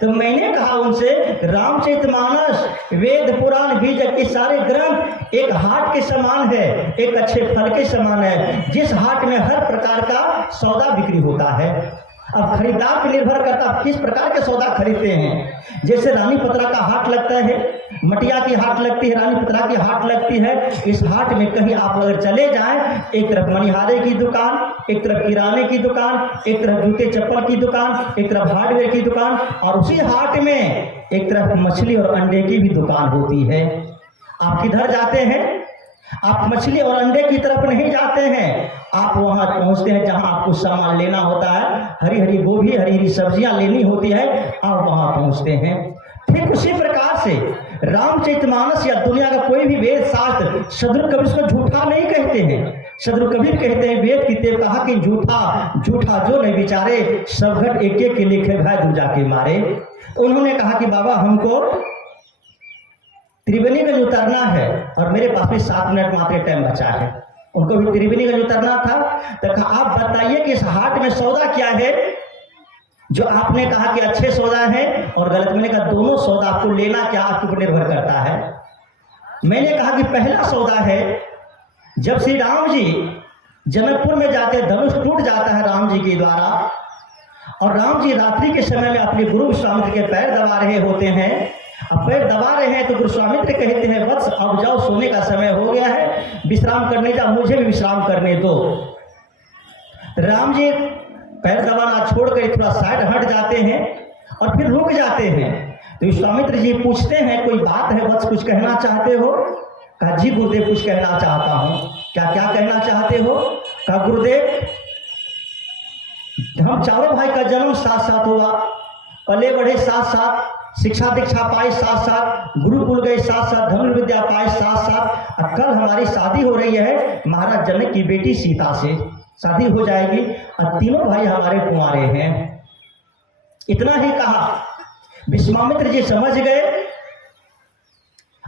तो मैंने कहा उनसे, रामचरितमानस, वेद पुराण बीज के सारे ग्रंथ एक हाट के समान है, एक अच्छे फल के समान है, जिस हाट में हर प्रकार का सौदा बिक्री होता है। अब खरीदार पर निर्भर करता है किस प्रकार के सौदा खरीदते हैं। जैसे रानी पत्रा का हाट लगता है, मटिया की हाट लगती है, रानी पत्रा की हाट लगती है। इस हाट में कहीं आप अगर चले जाएं, एक तरफ मनिहारे की दुकान, एक तरफ किराने की दुकान, एक तरफ जूते चप्पल की दुकान, एक तरफ हार्डवेयर की दुकान, और उसी हाट में एक तरफ मछली और अंडे की भी दुकान होती है। आप किधर जाते हैं? आप मछली और अंडे की तरफ नहीं जाते हैं, आप वहां पहुंचते हैं जहां आपको सामान लेना होता है, हरी हरी गोभी, हरी हरी सब्जियां लेनी होती है, आप वहां पहुंचते हैं। ठीक उसी प्रकार से रामचरितमानस या दुनिया का कोई भी वेद शास्त्र सदगुरु कबीर उसको झूठा नहीं कहते हैं। सदगुरु कबीर कहते हैं, वेद की तेव कहा कि झूठा झूठा जो नहीं विचारे, सब घट एक एक के लिखे भाई दूजा के मारे। उन्होंने कहा कि बाबा हमको त्रिवेणीगंज उतरना है और मेरे पास भी 7 मिनट मात्र टाइम बचा है। उनको भी त्रिवेणीगंज उतरना था। तो कहा आप बताइए कि इस हाट में सौदा क्या है जो आपने कहा कि अच्छे सौदा है और गलत। मैंने कहा दोनों सौदा आपको लेना क्या आपके ऊपर निर्भर करता है। मैंने कहा कि पहला सौदा है, जब श्री राम जी जनकपुर में जाते, धनुष टूट जाता है राम जी के द्वारा, और राम जी रात्रि के समय में अपने गुरु विश्वामित्र के पैर दबा रहे होते हैं। अब पैर दबा रहे हैं तो गुरु विश्वामित्र कहते हैं, वत्स अब जाओ, सोने का समय हो गया है, विश्राम करने जाओ, मुझे भी विश्राम करने दो। राम जी पैर दबाना छोड़कर थोड़ा साइड हट जाते हैं और फिर रुक जाते हैं। तो विश्वामित्र जी पूछते हैं, कोई बात है वत्स, कुछ कहना चाहते हो? कहा जी गुरुदेव कुछ कहना चाहता हूं। क्या क्या कहना चाहते हो? कहा गुरुदेव हम चारों भाई का जन्म साथ साथ हुआ, पले बढ़े साथ साथ, शिक्षा दीक्षा पाए साथ साथ, गुरुकुल गए साथ साथ, धनुर्विद्या पाए साथ साथ, और कल हमारी शादी हो रही है महाराज जनक की बेटी सीता से, शादी हो जाएगी और तीनों भाई हमारे कुंवारे हैं। इतना ही कहा, विश्वामित्र जी समझ गए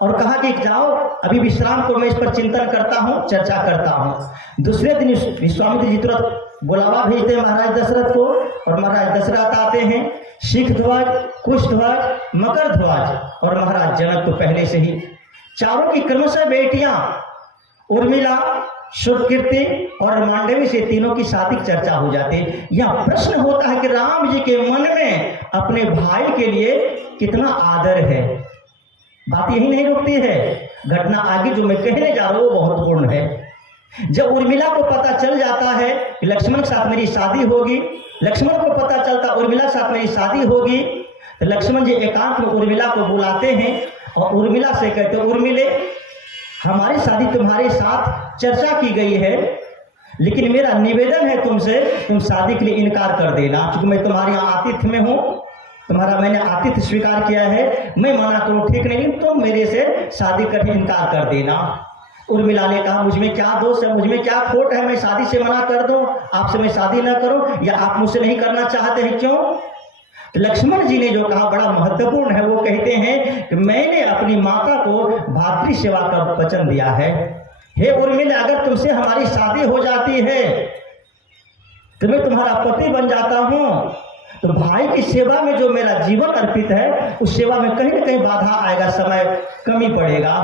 और कहा कि जाओ अभी विश्राम को, मैं इस पर चिंतन करता हूं, चर्चा करता हूं। दूसरे दिन विश्वामित्र जी तुरंत बुलावा भेजते हैं महाराज दशरथ को, और महाराज दशरथ आते हैं। शीख ध्वज, कुश ध्वज, मकर ध्वज, और महाराज जनक तो पहले से ही, चारों की क्रमशः बेटियां उर्मिला, सुकृति और मांडवी से तीनों की शादी की चर्चा हो जाती है। यह प्रश्न होता है कि राम जी के मन में अपने भाई के लिए कितना आदर है। बात यही नहीं रुकती है, घटना आगे जो मैं कहने जा रहा हूं वो महत्वपूर्ण है। जब उर्मिला को पता चल जाता है कि लक्ष्मण के साथ मेरी शादी होगी, लक्ष्मण को पता चलता उर्मिला के साथ मेरी शादी होगी, तो लक्ष्मण जी एकांत में उर्मिला को बुलाते हैं और उर्मिला से कहते हैं, उर्मिले हमारी शादी तुम्हारे साथ चर्चा की गई है, लेकिन मेरा निवेदन है तुमसे, तुम शादी के लिए इनकार कर देना, क्योंकि मैं तुम्हारे यहाँ आतिथ्य में हूँ, तुम्हारा मैंने आतिथ्य स्वीकार किया है, मैं मना करूँ ठीक नहीं, तुम मेरे से शादी करके इनकार कर देना। उर्मिला ने कहा मुझ में क्या दोष है, मुझ में क्या खोट है, मैं शादी से मना कर दूं, आपसे मैं शादी ना करूं, या आप मुझसे नहीं करना चाहते हैं, क्यों? तो लक्ष्मण जी ने जो कहा बड़ा महत्वपूर्ण है। वो कहते हैं कि मैंने अपनी माता को भातृ सेवा का वचन दिया है। हे उर्मिला, अगर तुमसे हमारी शादी हो जाती है तो मैं तुम्हारा पति बन जाता हूं, तो भाई की सेवा में जो मेरा जीवन अर्पित है उस सेवा में कहीं ना कहीं बाधा आएगा, समय कमी पड़ेगा।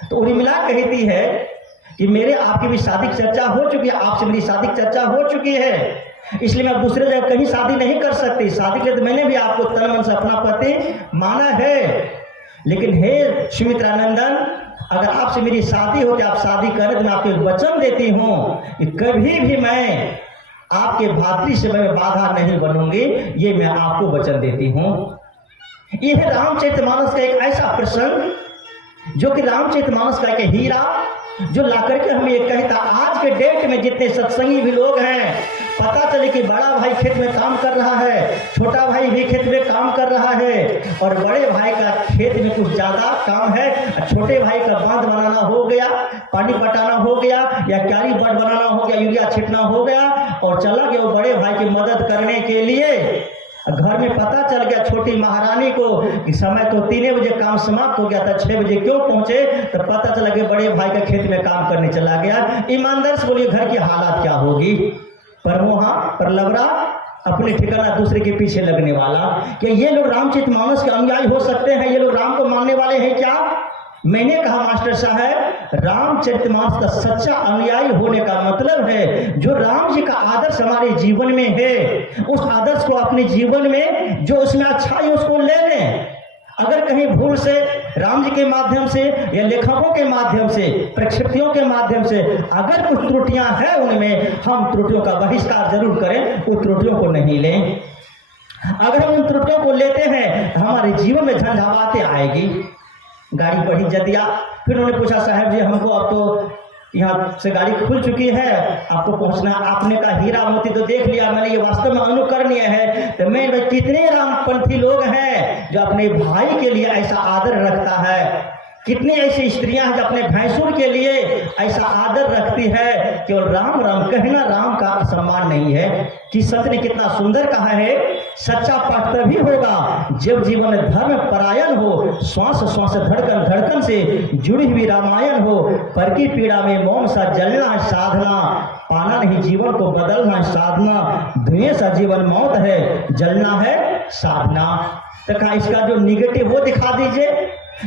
तो उर्मिला कहती है कि मेरे आपकी भी शादी की चर्चा हो चुकी है, आपसे मेरी शादी की चर्चा हो चुकी है, इसलिए मैं दूसरे जगह कहीं शादी नहीं कर सकती। शादी के लिए तो मैंने भी आपको तन मन से अपना पति माना है, लेकिन हे सुमित्रानंदन, अगर आपसे मेरी शादी हो तो आप शादी करें तो मैं आपको वचन देती हूँ कि कभी भी मैं आपके भातृ सेवा में बाधा नहीं बनूंगी, ये मैं आपको वचन देती हूँ। यह रामचरितमानस का एक ऐसा प्रसंग जो कि रामचरितमानस का एक हीरा जो ला करके हमें ये कहता, आज के डेट में जितने सत्संगी भी लोग हैं, पता चले कि बड़ा भाई खेत में काम कर रहा है, छोटा भाई भी खेत में काम कर रहा है, और बड़े भाई का खेत में कुछ ज्यादा काम है, छोटे भाई का बांध बनाना हो गया, पानी पटाना हो गया, या क्यारी बट बनाना हो गया, यूरिया छिटना हो गया, और चला गया वो बड़े भाई की मदद करने के लिए। घर में पता चल गया छोटी महारानी को कि समय तो 3 बजे काम समाप्त हो गया था, 6 बजे क्यों पहुंचे, तो पता चला कि बड़े भाई का खेत में काम करने चला गया। ईमानदार से बोलिए घर की हालत क्या होगी। परमोहा, परलवरा, अपने ठिकाना दूसरे के पीछे लगने वाला। क्या ये लोग रामचरितमानस के अनुयायी हो सकते हैं? ये लोग राम को मानने वाले हैं क्या? मैंने कहा मास्टर साहब, रामचरितमानस का सच्चा अनुयायी होने का मतलब है जो राम जी का आदर्श हमारे जीवन में है, उस आदर्श को अपने जीवन में जो उसमें अच्छाई उसको ले लें। अगर कहीं भूल से राम जी के माध्यम से या लेखकों के माध्यम से, प्रक्षेपियों के माध्यम से अगर कुछ त्रुटियां हैं उनमें, हम त्रुटियों का बहिष्कार जरूर करें, उन त्रुटियों को नहीं लें। अगर हम उन त्रुटियों को लेते हैं हमारे जीवन में झंझावातें आएगी। गाड़ी बढ़ी जदिया, फिर उन्होंने पूछा साहब जी हमको अब तो यहाँ से गाड़ी खुल चुकी है, आपको पहुंचना। आपने कहा हीरा मोती तो देख लिया मैंने, ये वास्तव में अनुकरणीय है। तो मैं कितने रामपंथी लोग हैं जो अपने भाई के लिए ऐसा आदर रखता है, कितनी ऐसी स्त्रियां हैं जो अपने भैंसुर के लिए ऐसा आदर रखती है। केवल राम राम कहना राम का सम्मान नहीं है। कि संत ने कितना सुंदर कहा है, सच्चा पाठ तभी होगा जब जीवन धर्म परायण हो, श्वास श्वास धड़कन धड़कन से जुड़ी हुई रामायण हो। पर की पीड़ा में मोम सा जलना है साधना, पाना नहीं जीवन को बदलना है साधना। धुएं सा जीवन मौत है, जलना है साधना। तो कहा इसका जो निगेटिव वो दिखा दीजिए।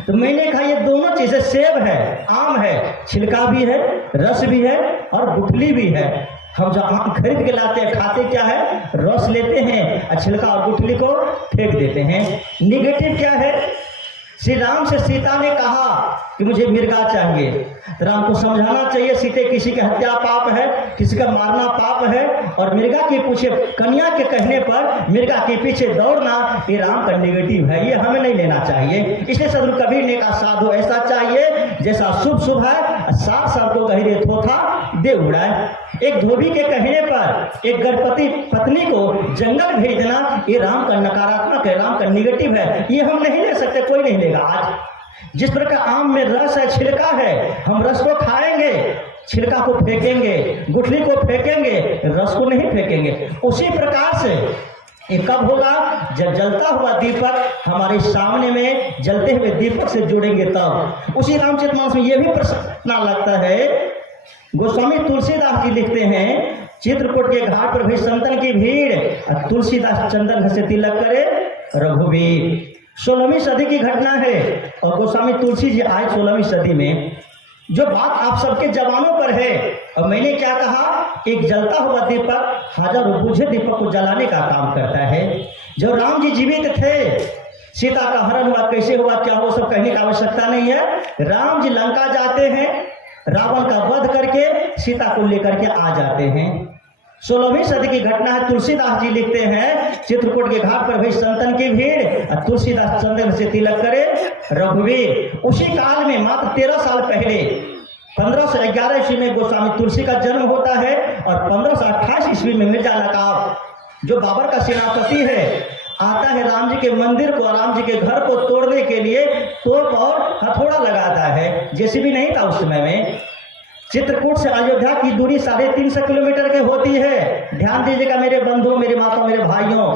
तो मैंने कहा ये दोनों चीजें, सेब है, आम है, छिलका भी है, रस भी है और गुठली भी है। हम जो आम खरीद के लाते हैं खाते क्या है, रस लेते हैं और छिलका और गुठली को फेंक देते हैं। निगेटिव क्या है? श्री राम से सीता ने कहा कि मुझे मिर्गा चाहिए, तो राम को समझाना चाहिए सीते किसी की हत्या पाप है, किसी का मारना पाप है, और मिर्गा के पीछे, कन्या के कहने पर मिर्गा के पीछे दौड़ना ये राम का निगेटिव है, ये हमें नहीं लेना चाहिए। इसलिए सदगुरु कबीर ने कहा साधु ऐसा चाहिए जैसा शुभ शुभ है, साथ साथ को गहरे थोथा दे उड़ाए। एक धोबी के कहने पर एक गर्भवती पत्नी को जंगल भेजना ये राम का नकारात्मक है, राम का निगेटिव है, ये हम नहीं ले सकते, कोई नहीं लेगा। आज जिस प्रकार आम में रस है, छिलका है, हम रस को खाएंगे, छिलका को फेंकेंगे, गुठली को फेंकेंगे, रस को नहीं फेंकेंगे। उसी प्रकार से ये कब होगा? जब जलता हुआ दीपक हमारे सामने में जलते हुए दीपक से जुड़ेंगे तब। उसी रामचरितमानस में यह भी प्रश्न लगता है। गोस्वामी तुलसीदास जी लिखते हैं, चित्रकूट के घाट पर भी संतन की भीड़, तुलसीदास चंदन से तिलक करे रघुवीर। 16वीं सदी की घटना है और गोस्वामी तुलसी जी आए 16वीं सदी में। जो बात आप सबके जवानों पर है, और मैंने क्या कहा, एक जलता हुआ दीपक हजारों बुझे दीपक को जलाने का काम करता है। जब राम जी जीवित थे, सीता का हरण हुआ, कैसे हुआ क्या हुआ सब कहने की आवश्यकता नहीं है। राम जी लंका जाते हैं, रावण का वध करके सीता को लेकर के आ जाते हैं। 16वीं सदी की घटना है। तुलसीदास जी लिखते हैं, चित्रकूट के घाट पर भी संतन की भीड़, तुलसीदास चंदन से तिलक करे रघुवीर। उसी काल में मात्र 13 साल पहले 1511 ईस्वी में गोस्वामी तुलसी का जन्म होता है और 1528 ईस्वी में मिर्जा नवाब जो बाबर का सेनापति है आता है राम जी के मंदिर को, राम जी के घर को तोड़ने के लिए तोप और हथौड़ा लगाता है। जेसीबी नहीं था उस समय में। चित्रकूट से अयोध्या की दूरी 350 किलोमीटर की होती है। ध्यान दीजिएगा मेरे बंधुओं, मेरे माताओं, मेरे भाइयों,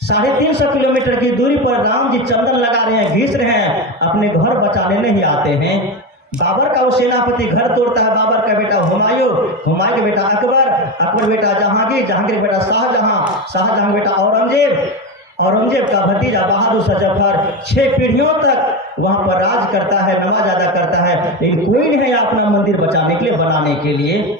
350 किलोमीटर की दूरी पर राम जी चंदन लगा रहे हैं, घिस रहे हैं, अपने घर बचाने नहीं आते हैं। बाबर का वो सेनापति घर तोड़ता है। बाबर का बेटा हुमायूं, हुमायूं का बेटा अकबर, अकबर बेटा जहांगीर, जहांगीर बेटा शाहजहां, शाहजहां बेटा औरंगजेब, औरंगजेब का भतीजा बहादुर शाह जफर। 6 पीढ़ियों तक वहां पर राज करता है, नवाजादा करता है, लेकिन कोई नहीं है अपना मंदिर बचाने के लिए, बनाने के लिए।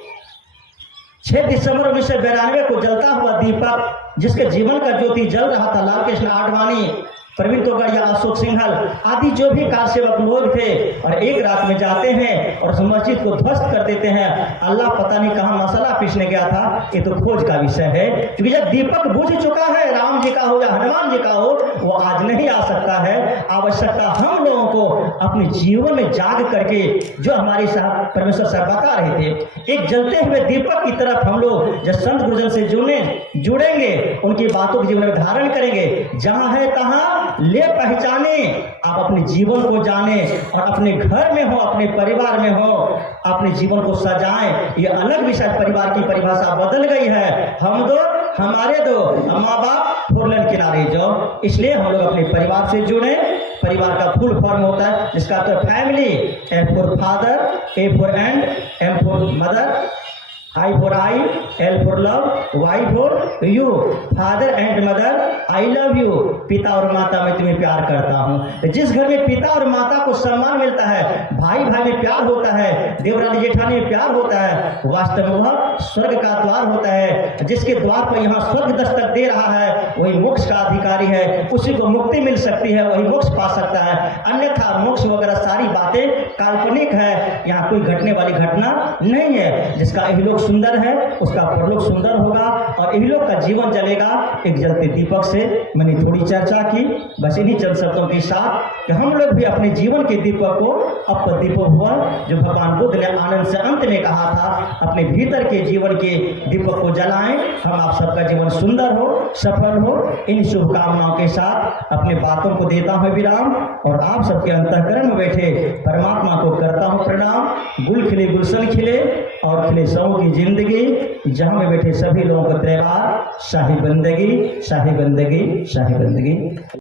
6 दिसंबर 1992 को जलता हुआ दीपक, जिसके जीवन का ज्योति जल रहा था, लाल कृष्ण आडवाणी, प्रवीण तोगड़िया, अशोक सिंघल आदि जो भी कार सेवक लोग थे, और एक रात में जाते हैं और उस मस्जिद को ध्वस्त कर देते हैं। अल्लाह पता नहीं कहाँ मसाला पीसने गया था, ये तो खोज का विषय है। क्योंकि जब दीपक बुझ चुका है, राम जी का हो या हनुमान जी का हो, वो आज नहीं आ सकता है। आवश्यकता हम लोगों को अपने जीवन में जाग करके, जो हमारी साहब परमेश्वर साहब बता रहे थे, एक जलते हुए दीपक की तरफ हम लोग जब संत गुरुजन से जुड़ेंगे, उनकी बातों को जीवन में धारण करेंगे, जहां है तहां ले पहचाने, आप अपने जीवन को जाने और अपने घर में हो, अपने परिवार में हो, अपने जीवन को सजाएं। ये अलग विषय, परिवार की परिभाषा बदल गई है। हम दो, हमारे दो, माँ बाप, 4 लेन किनारे जाओ। इसलिए हम लोग अपने परिवार से जुड़े। परिवार का फुल फॉर्म होता है जिसका तो family, F for father, A for and, M for mother, I for I, L for love, Y for you. Father and mother I love you. पिता और माता मैं तुम्हें प्यार करता हूँ। जिस घर में पिता और माता को सम्मान मिलता है, भाई भाई में प्यार होता है, देवरानी जेठानी में प्यार होता है, वास्तव में वह स्वर्ग का द्वार होता है। जिसके द्वार पर यहाँ स्वर्ग दस्तक दे रहा है वही मोक्ष का अधिकारी है, उसी को मुक्ति मिल सकती है, वही मोक्ष पा सकता है। अन्यथा मोक्ष वगैरह सारी बातें काल्पनिक है, यहाँ कोई घटने वाली घटना नहीं है। जिसका इहलोक सुंदर है उसका परलोक सुंदर होगा, और इहलोक का जीवन चलेगा एक जलते दीपक से। मैंने थोड़ी चर्चा की, बस इन्हीं चंद शब्दों के साथ कि हम लोग भी अपने जीवन के दीपक को अप दीपो भुवन, जो भगवान बुद्ध ने आनंद से अंत में कहा था, अपने भीतर के जीवन के दीपक को जलाएं। हम आप सबका जीवन सुंदर हो, सफल हो। इन शुभकामनाओं के साथ अपने बातों को देता हूं विराम, और आप सबके अंतःकरण में बैठे परमात्मा को करता हूं प्रणाम। गुल खिले गुलशन खिले और खिले सौ की जिंदगी, जहां में बैठे सभी लोगों को त्रेवार शाही बंदगी, शाही बंदगी, शाही बंदगी।